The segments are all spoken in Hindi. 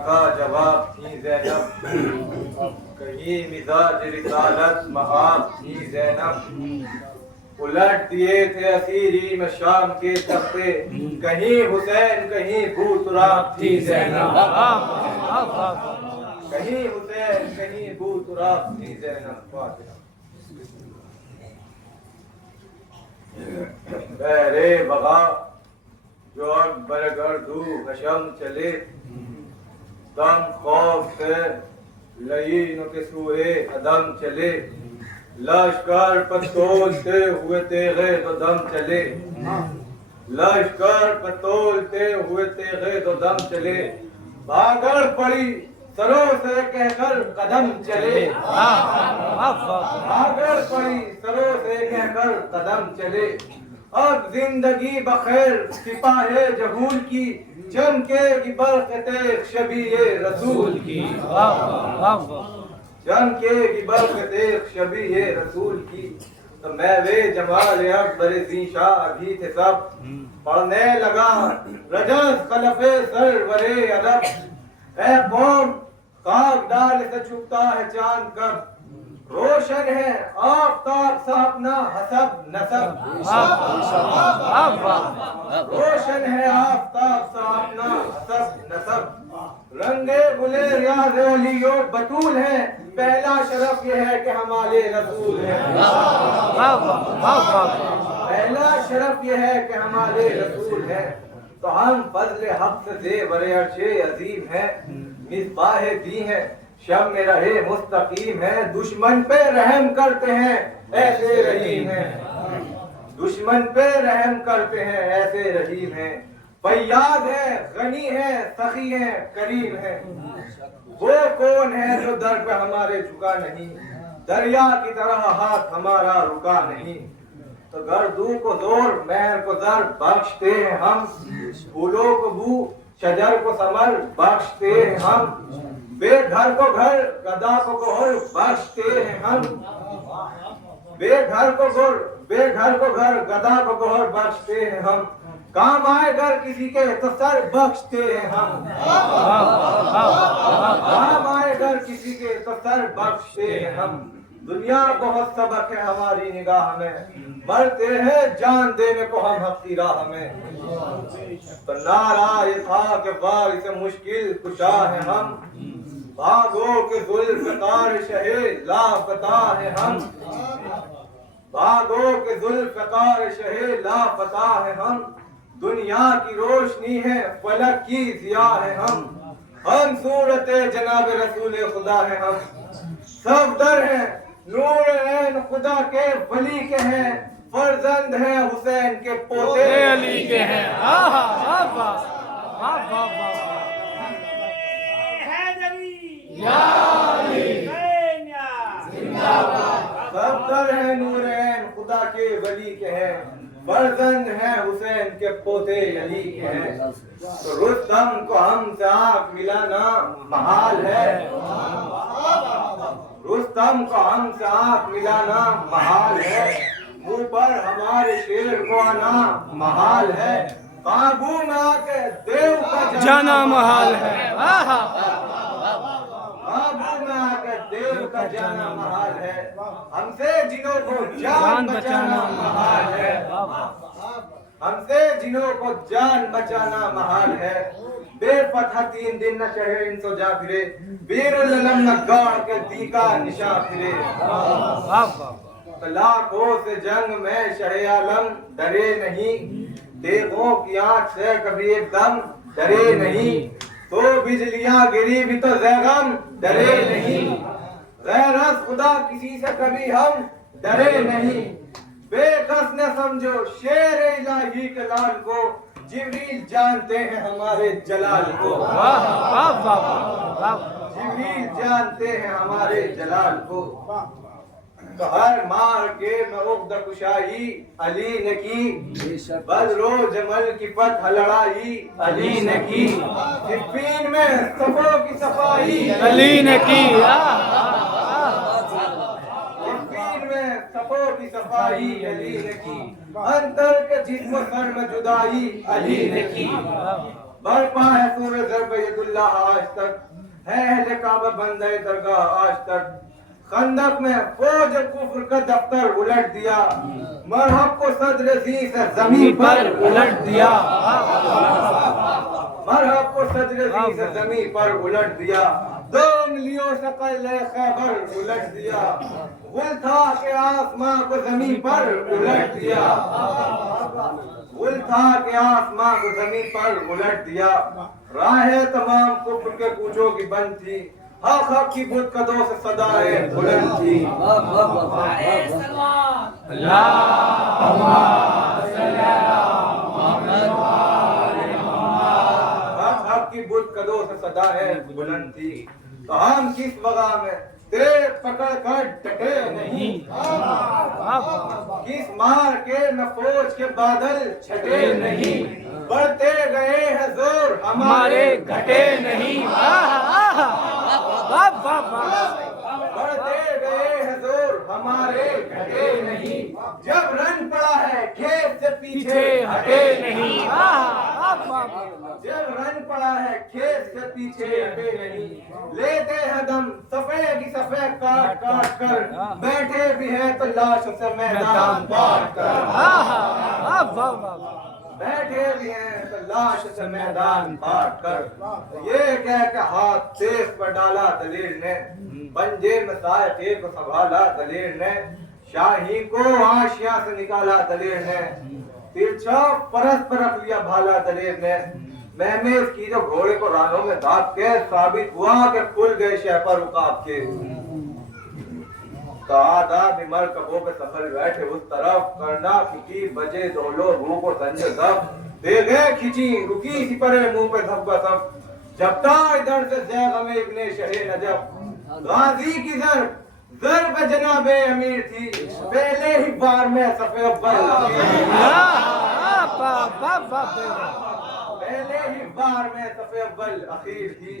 का जवाब थी ज़ैनब, कहीं मिजाज रिसालत महाब थी ज़ैनब। उलट दिए थे असीरी में शाम के तख्ते, कहीं हुसैन कहीं बूतराब थी ज़ैनब। कहीं हुसैन कहीं बूतराब थी ज़ैनब। बहरे बगा जो अकबर गर्दू हशम चले, दम खौफ से लईन के सूए अदम चले। लश्कर पतोलते हुए तेगे तो दम चले, लश्कर पतोलते हुए तेगे तो दम चले। भागड़ पड़ी सरों से कहकर कदम चले, भागड़ पड़ी सरों से कहकर कदम चले। अब जिंदगी बखैर सिपाहे जहूल की, चमके बरक़ते शबीए रसूल की, चमके बरक़ते शबीए रसूल की। तो मैं वे जमाल अकबर ज़ीशा अभी थे सब, पढ़ने लगा रजस खलफे सरवरे अदब। ऐ कौम खाक डाल से छुपता है चांद कब, रोशन है आफताब सा अपना हसब नसब। रोशन है आफताब सा अपना हसब नसब। रंगे गुले रियाज़ अलियो बतूल है, पहला शरफ ये है कि हमारे रसूल है। पहला शरफ ये है कि हमारे रसूल है। तो हम फजल हक से ज़ेवर अर्शे अजीम है, मिसबाह दी है शब में रहे मुस्तकीम है। दुश्मन पे रहम करते हैं ऐसे रहीम है, दुश्मन पे रहम करते हैं ऐसे रहीम है। फैयाद है गनी है सखी है करीम है, वो कौन है जो दर पे हमारे झुका नहीं, दरिया की तरह हाथ हमारा रुका नहीं। तो गर्दू को जोर महर को जर बख्शते हैं हम, फूलों को बू शजर को समर बख्शते हैं हम। बेघर को घर गदा को गोहर बख्शते हैं हम, बेघर को घर गदा को गोहर बख्शते हैं हम। काम आए घर किसी के तो सर बख्शते हैं हम, काम आए घर किसी के तो सर बख्शते हैं हम। दुनिया बहुत सबक है हमारी निगाह में, बढ़ते हैं जान देने को हम हक की राह में। तो नारा ये था कि वारिस मुश्किल कुशा है हम, भागो के जुल्फ़कार शहे लापता है हम, भागो के जुल्फ़कार शहे लापता है हम। दुनिया की रोशनी है फलक की ज़िया है हम सूरते जनाब रसूल खुदा है हम। सब दर है नूर ऐन खुदा के वली के हैं, फर्जंद है हुसैन के पोते अली के हैं। सब दर है नूर ऐन खुदा के वली के हैं, फर्जंद है हुसैन के पोते अली के हैं। तो रुस्तम को हमसे आँख मिलाना महाल है, रुस्तम को हमसे आँख मिलाना महाल है। मुंह पर हमारे शेर को आना महाल है, काबू में आके देव का जाना महाल है। काबू में आके देव का जाना महाल है, हमसे जिनों को जान बचाना महाल है, हमसे जिनों को जान बचाना महाल है। बेपथा 3 दिन न चढ़े इन सो जा फिरे, वीरुल्लम न गाड़ के दीका निशा फिरे। लाखों से जंग में शहे आलम डरे नहीं, देवों की आंख से कभी एकदम डरे नहीं। तो बिजलियां गिरी भी तो जैगम डरे नहीं, गैरत खुदा किसी से कभी हम डरे नहीं। बेकस न समझो शेर इलाही के लाल को, जिब्रील जानते हैं हमारे जलाल को, जिब्रील जानते हैं हमारे जलाल को। तो हर मार के मऊद कुशाई अली ने की, बदरो जमल की फतह लड़ाई अली ने की। सिप्पीन में सफों की सफाई अली ने की, सिप्पीन में सफों की सफाई अली ने की। अंतर के जिस्म सर में जुदाई अली ने की। बरपा है सूरज ज़रब-ए-दुल्लाह आज तक, है अहले काबा बंदे दरगाह आज तक। खंदक में फौज कुफ्र का दफ्तर उलट दिया, मरहब को सदर ज़ी से ज़मीन पर उलट दिया, मरहब को सदर ज़ी से ज़मीन पर उलट दिया। 2 उंगलियों से क़िले खैबर उलट दिया, गुल था के आसमां को ज़मीन पर उलट दिया, गुल था के आसमां को ज़मीन पर उलट दिया। राहें तमाम कुफ्र के कूचों की बंद थी, हक हक की बुत कदों से सदाएं बुलंद थी। हक हक की बुत कदों से सदाएं बुलंद थी। तो हम किस वगा में तेरे पकड़ कर डटे नहीं, किस मार के न फौज के बादल छटे नहीं, बढ़ते गए हैं जोर हमारे घटे नहीं, बढ़ते गए हैं जोर हमारे घटे नहीं। जब रन पड़ा है खेत से पीछे हटे नहीं, जब रन पड़ा है खेत से पीछे हटे नहीं। लेते हैं दम सफेद की सफेद काट काट कर, बैठे भी हैं तो लाश से मैदान बांट कर, बैठे भी हैं तो लाश से मैदान बांट कर। ये कह के हाथ तेज पर डाला दलेर ने, पंजे में साये को संभाला दलेर ने, शाही को आशिया से निकाला दलेर ने, तिरछा परस पर रख लिया भाला दलेर ने। महमेज की जो घोड़े को रानों में दाब के साबित हुआ कि खुल गए शहपर उकाब के। तादा बिमर कबों पे सफल बैठे उस तरफ, करना खिची बजे दोलो रूह को संजो सब, दे गए खिची रुकी सी परे मुंह पे धब्बा सब। जबता इधर से जैग में इब्ने शहे नजब, गाजी की जर पे जनाबे अमीर थी, पहले ही बार में सफे अव्वल, पहले ही बार में सफे अव्वल अखीर थी।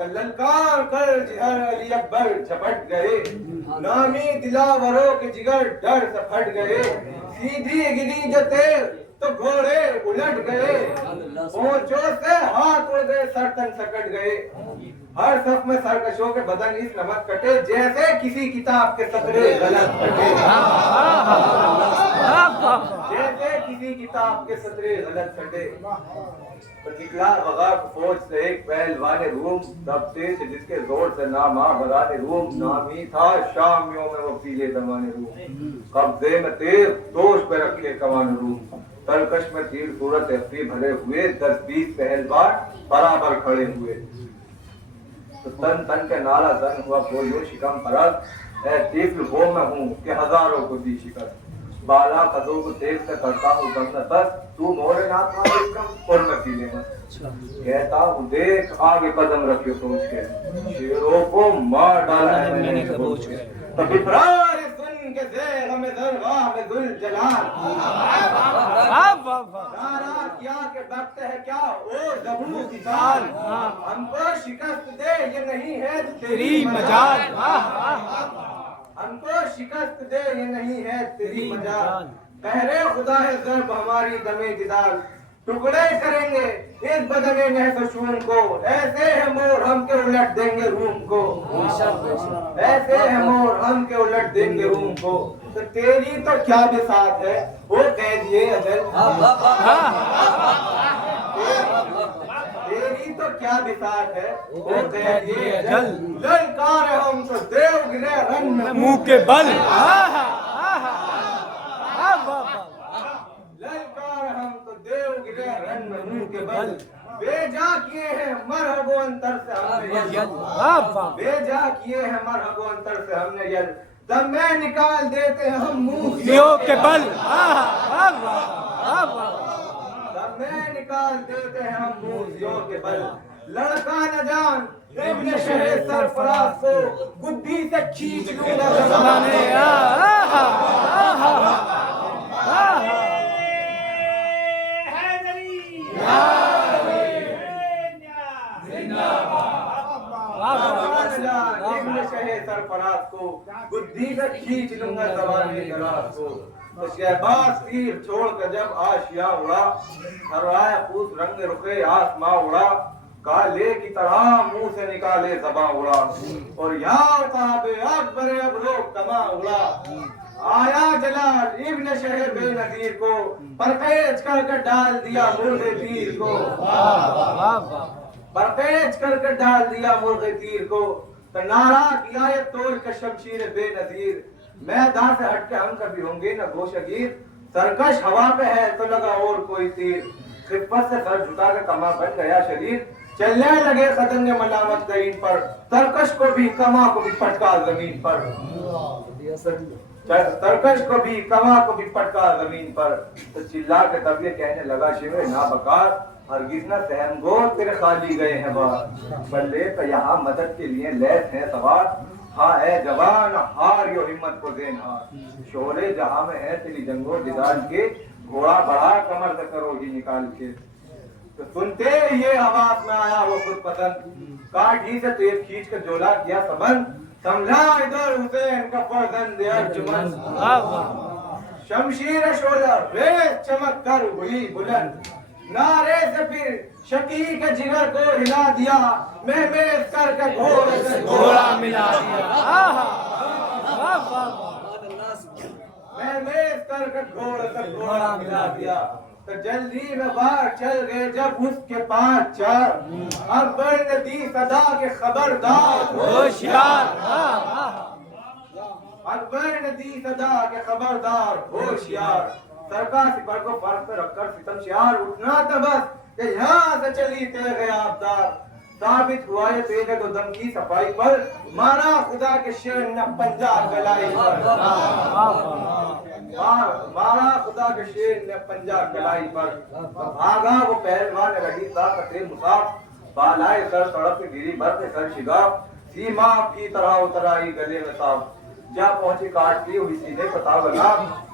ललकार कर जिहर अली अकबर झपट गए, नामी दिलावरों के जिगर डर से फट गए। सीधी गिरी जो तेल तो घोड़े उलट गए, पहुंचो से हाथ उड़ गए सरतन सकट गए। हर सफ में सरकशों के बदन इस नमक कटे, जैसे किसी किताब के सतरे गलत कटे, जैसे किसी किताब के सतरे गलत कटे। निकला वगा फौज से एक पहलवान रूम, दबते से जिसके जोर से नामा बराने रूम, नामी था शामियों में वो पीले दमाने रूम। कब्जे में तेज दोष पे रखे कमान रूम, तरकश में तीर सूरत हफ्ती भरे हुए, 10-20 पहलवान बराबर खड़े हुए। तो तन तन के नाला तन हुआ बोलो शिकम परत, है तीव्र वो मैं हूँ कि हजारों को दी शिकस्त। बाला कदों को तेज से करता हूँ दम तक, तू मोरे नाथ वाले कम और मैं पीले मत। कहता हूँ देख आगे कदम रखियो सोच के, शेरों को मार डाला है मैंने सोच के। तो बिफरार सुन के ज़ेर में दरगाह में दुल जलाल, नारा क्या के वक्त है क्या ओ ज़बूर की चाल, हमको शिकस्त दे ये नहीं है तेरी मजाल, हमको शिकस्त दे ये नहीं है तेरी मजाल। पहरे खुदा है ज़र्ब हमारी दमे जिदाल, टुकड़े करेंगे इस बदने नहशून को, ऐसे है मोर हम के उलट देंगे रूम को, ऐसे है मोर हम के उलट देंगे रूम को। तो तेरी तो क्या बिसात है वो कह दिए अजल, तेरी तो क्या बिसात है वो कह दिए अजल। ललकार हम तो देव गिरे रंग में मुंह के बल, ललकार हम तो देव गिरे रन में मुंह के बल। बेजा किए हैं मरहबो अंतर से हमने यल, बेजा किए हैं मरहबो अंतर से हमने यल, दम में निकाल देते हैं हम मुंह के बल, दम में निकाल देते हैं हम मुंह के बल। लड़का न जान इब्ने शहे सरफराज को, बुद्धि से खींच लूंगा ज़माने। सरफराज को बुद्धि से खींच लूंगा ज़माने दराज को। तो शहबाज तीर छोड़ कर जब आशिया उड़ा, हराया पूछ रंग रुखे आसमां उड़ा, काले की तरह मुंह से निकाले ज़बां उड़ा, और यहाँ ताबे अकबर अबरो कमा उड़ा। आया जलाल इब्न शहर बेनज़ीर को, परखेज कर डाल दिया मुर्गे तीर को, परखेज कर डाल दिया मुर्गे तीर को। तो नारा किया ये तोड़ के शमशीर बेनज़ीर, मैदान से हट के हम कभी होंगे न गोशगीर। सरकश हवा पे है तो लगा और कोई तीर, खिफत से सर झुका के कमा बन गया शरीर। चलने लगे खदंगे मलामत दरीन पर, सरकश को भी कमा को भी पटका जमीन पर, सरकश को भी कमा को भी पटका जमीन पर। तो चिल्ला के तब ये कहने लगा शिवे ना बकार, हरगिज न सहम गो तेरे खाली गए हैं बार, बल्ले तो यहाँ मदद के लिए लैस हैं सवार। हाँ है जवान हार यो हिम्मत को देन हार, शोरे जहां में है तेरी जंगो जिदाल के, घोड़ा बढ़ा कमर से करो ही निकाल के। तो सुनते ये आवाज में आया वो खुद पसंद, काठी से तेज खींच कर जोला किया सबंद, समझा इधर हुसैन का फर्जंद अर्जुमंद। शमशीर शोला रेस चमक कर हुई बुलंद, नारे से फिर शकी के जिगर को हिला दिया, मैं कर घोड़ा मिला दिया, मैं कर घोड़ा मिला दिया। तो जल्दी में बाहर चल गए जब उसके पांच चार, अकबर ने दी सदा के खबरदार होशियार, अकबर ने दी सदा के खबरदार होशियार। सरकार सिपर को फर्क पे रखकर सितमशार उठना था बस, कि यहाँ से चली तेरे आबदार। साबित हुआ ये तेरे तो दम की सफाई पर, मारा खुदा के शेर न पंजा गलाई पर, मारा खुदा के शेर ने पंजा गलाई पर। भागा वो पहलवान रही ताकत मुसाफ, बालाए सर सड़क पे गिरी भर पे सर शिगाफ, सीमा की तरह उतराई गले में साफ। जा पहुंची काटती हुई सीधे पता बना,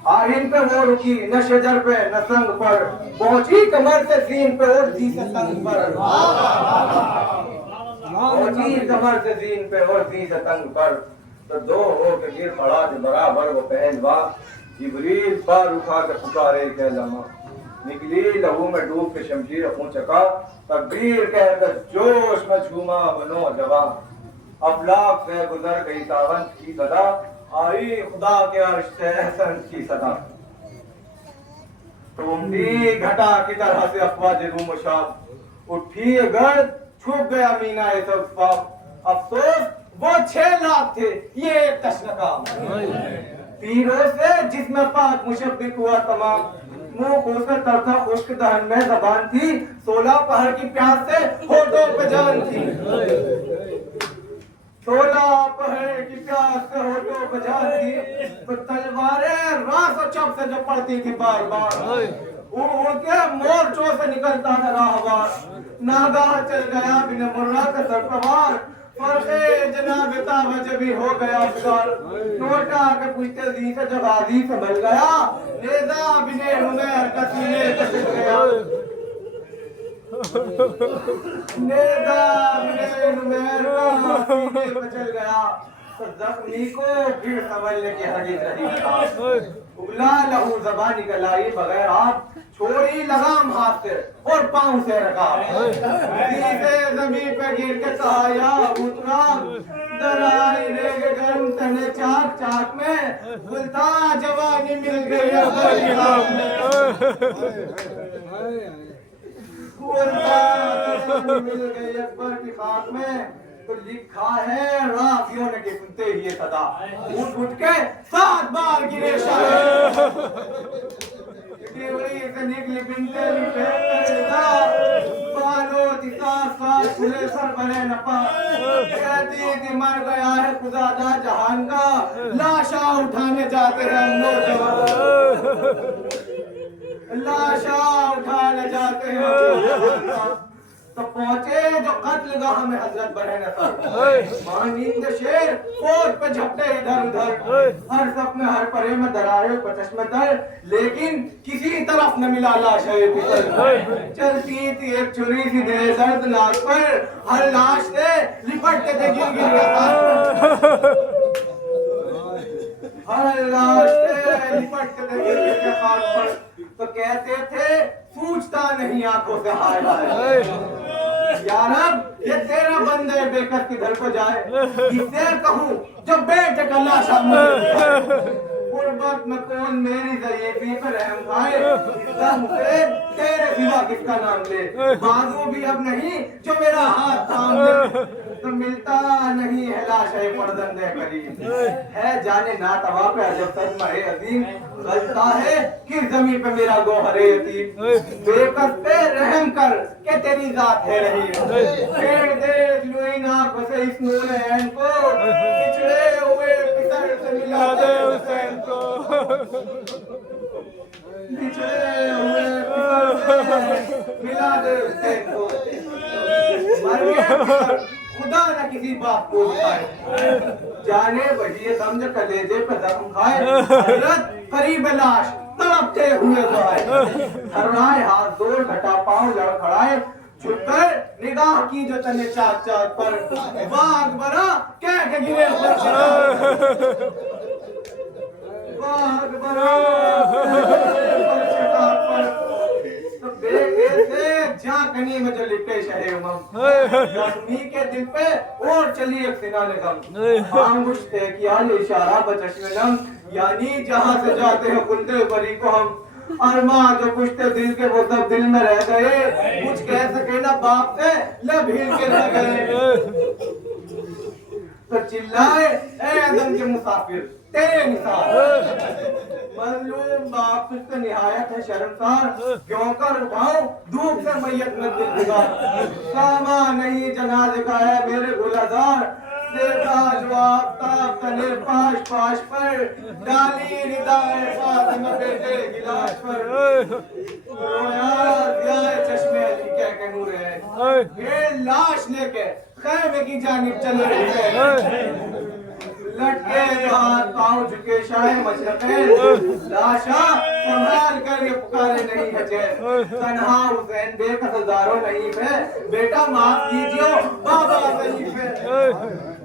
आहिन पे वो रुकी न शजर पे न संग पर, पहुंची कमर से सीन पे और दी से संग पर, पहुंची कमर से सीन पे और दी से संग पर। तो दो हो के गिर पड़ा जो बराबर वो पहलवान, जिब्रील पर उठा के पुकारे के लम्हा, निकली लहू में डूब के शमशीर अपू चका, तकबीर कहकर जोश में झूमा बनो जवान। अफलाक से गुजर गई सावन की सदा, आई खुदा के अर्श से एहसन की सदा। तुमदी घटा की तरह से अफवाज रूम शाम, उठी गर्द छुप गया मीना ये सब पाप। अफसोस वो 6 लाख थे ये तशनकाम, तीरों से जिसमें पाक मुशब्बिक हुआ तमाम। मुंह खोलकर तरथा खुश्क दहन में जबान थी, 16 पहर की प्यास से होठों पे जान थी, 16 पहर की प्यास से होठों पे जान थी। तो तलवारें रास और चप से जो पड़ती थी बार बार, उड़ के मोर्चों से निकलता था राहवार। नागाह चल गया बिन मुर्रा का सरपवार, फर्के जनाब तावज भी हो गया फिगार। नोटा के पूछते दी से जब आदि संभल गया, नेज़ा बिने उमर का सीने पे चल गया, नेज़ा बिने उमर का सीने पे चल गया। तो जख्मी को फिर संभलने की हरगिज़ नहीं था, उगला लहू ज़बान निकल आई बगैर आप, छोड़ी लगाम हाथ से और पांव से रखा, सीधे जमीन पे गिर के कहा या उतरा, दराई रे गगन तने चाक चाक में, गुलता जवानी मिल गई अकबर की खाक में, गुलता जवानी मिल गई अकबर की खाक में। तो लिखा है राफियों ने कि सुनते ही ये सदा, उठ उठ के 7 बार गिरे शाह, से निकली बिनते बालो दिशा साथ खुले सर बने नपा, कहती थी मर गया है खुदादा जहान का, लाशा उठाने जाते हैं हम लोग जवान, लाशा उठाने जाते हैं। तो पहुंचे जो कत्ल गाह में हजरत बने नसर, मानिंद शेर कोट पे झपटे इधर उधर, हर सफ में हर परे में दरारे पचश में दर, लेकिन किसी तरफ न मिला लाश है पुतर। चलती थी एक छुरी सी दे दर्द लाश पर, हर लाश से लिपटते थे गिर गिर हर लाश से लिपटते थे गिरगिट के खाक पर, तो कहते थे सूझता नहीं आंखों से हाय हाय। यारब ये तेरा बंदे बेकस किधर को जाए, किसे कहूँ जो बेटे का लाशा गुर्बत में कौन मेरी ज़ईफ़ी पर रहम खाए, दम से तेरे सिवा किसका नाम ले, बाजू भी अब नहीं जो मेरा हाथ थाम ले, तो मिलता नहीं है लाशे फर्जंदे करीब, है जाने नातवा पे अजब सदमा है अजीम, गलता है कि ज़मीन पे मेरा गोहरे यतीम, बेकस पे रहम कर के तेरी जात है रही, फेर देख लुई नाक से इस नूर ऐन को, पिछड़े हुए पितर से मिला दे हुसैन को, पिछड़े हुए पितर से मिला दे हुसैन को, मर गया खुदा न किसी बाप को उठाए, जाने वही समझ कलेजे पे जख्म खाए, हजरत करीब लाश तड़पते हुए जाए, हराए हाथ जोड़ घटा पांव लड़खड़ाए, झुककर निगाह की जो तने चाक चाक पर, वाह अकबरा कह के गिरे वाह अकबरा तो बेगे से झांकनी में जो लिपटे शहे उमम, जख्मी के दिल पे और चली एक सिनाने गम, आंगुश थे किया इशारा बचश्मे नम, यानी जहां से जाते हैं कुंदे परी को हम, अरमा जो पुछते दिल के वो सब दिल में रह गए, कुछ कह सके ना बाप से लब हिल के रह गए, तो चिल्लाए ए आदम के मुसाफिर तेरे निसार, मजलूम बाप तुझसे निहायत है शर्मसार, क्यों कर उठाऊं धूप से मैयत में दिल बिगाड़, सामा नहीं जनाजे का है मेरे गुलाजार, देता जवाब ताब तने पाश पाश पर, डाली निदाए फातिमा बेटे गिलाश पर, रोया दिया चश्मे अली कह के नूर है, फिर लाश लेके खैमे की जानिब चले गए, लटके जो हाथ पाँव झुके शाहे मशरक़े, लाशा संभाल कर ये पुकारे नहीं बचे, तन्हा हुसैन बेकस हजारों नहीं पे, बेटा माफ कीजिए बाबा नहीं पे।